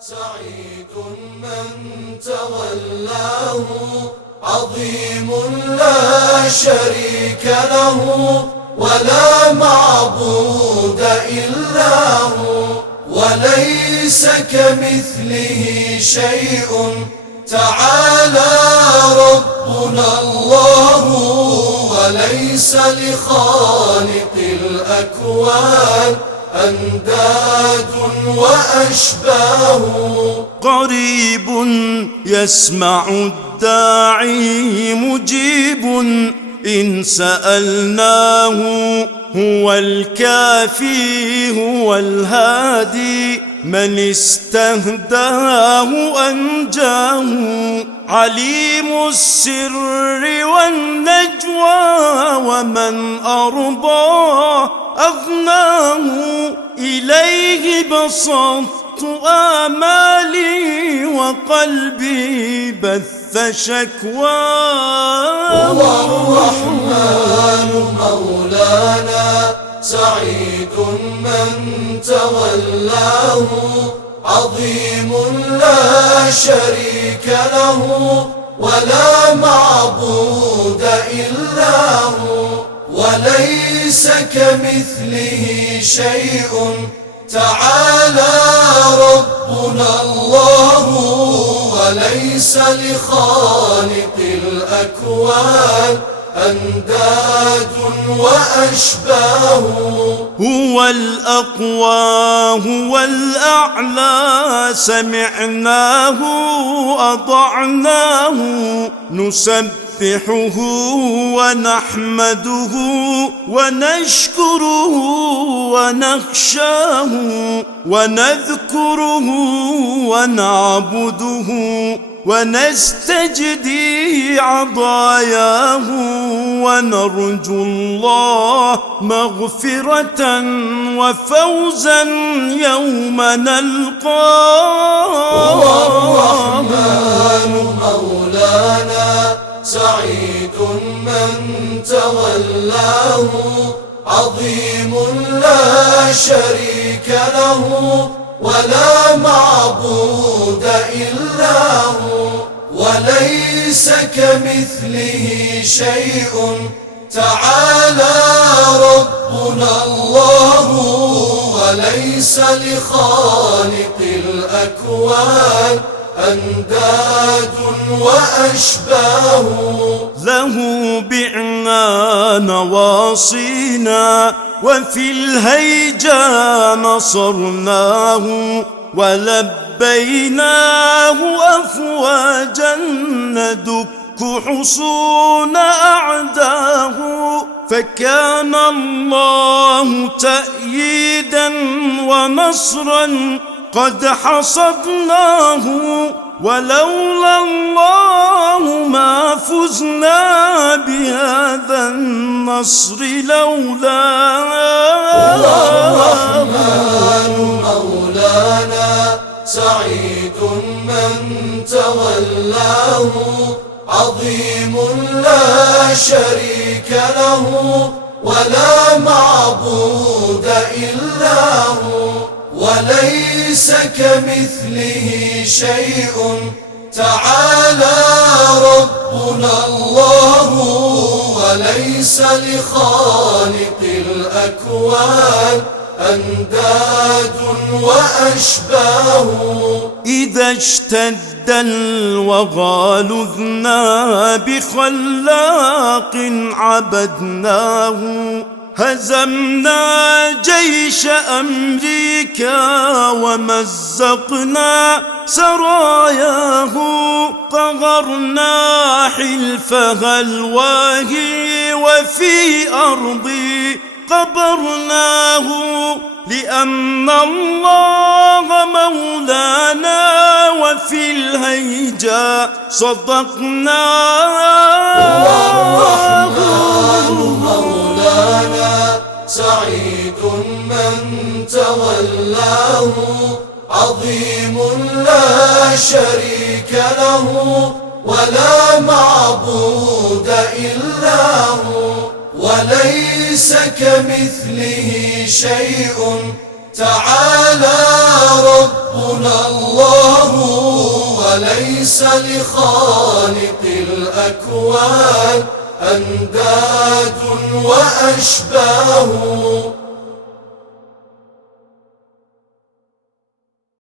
سعيد من تولاه، عظيم لا شريك له، ولا معبود إلا هو، وليس كمثله شيء، تعالى ربنا الله، وليس لخالق الأكوان أنداد وأشباه. قريب يسمع الداعي، مجيب إن سألناه، هو الكافي هو الهادي، من استهداه أنجاه، عليم السر والنجوى، ومن أرضاه أغناه، إليه بسطت آمالي، وقلبي بث شكواه. هو الرحمن مولانا، سعيد من تولاه، عظيم لا شريك له، ولا معبود إلا هو، وليس كمثله شيء، تعالى ربنا الله، وليس لخالق الأكوان أنداد وأشباه. هو الأقوى هو الأعلى، سمعناه أطعناه، نسبحه ونحمده، ونشكره ونخشاه، ونذكره ونعبده، ونستجدي عطاياه، ونرجو الله مغفرة وفوزا يوم نلقاه. هو الرحمن مولانا، سعيد من تولاه، عظيم لا شريك له، ولا معبود إلا هو، وليس كمثله شيء، تعالى ربنا الله، وليس لخالق الأكوان أنداد وأشباه. له بعنا نواصينا، وفي الهيجا نصرناه، ولبيناه أفواجا ندك حصون أعداه، فكان الله تأييدا ونصرا قد حصدناه، ولولا الله ما فزنا بهذا النصر لولاه. هو الرحمن مولانا، سعيد من تولاه، عظيم لا شريك له، ولا معبود إلا هو، وليس كمثله شيء، تعالى ربنا الله، وليس لخالق الأكوان أنداد وأشباه. إذا اشتد الوغى لذنا، بخلاق عبدناه، هزمنا جيش أمريكا، ومزقنا سراياه، قهرنا حلفها الواهي، وفي أرضي قبرناه، لأن الله مولانا، وفي الهيجا صدقناه. هو الرحمن مولانا، سعيد من تولاه، عظيم لا شريك له، ولا معبود إلا هو، وليس كمثله شيء، تعالى ربنا الله وليس لخالق الأكوان أنداد وأشباه.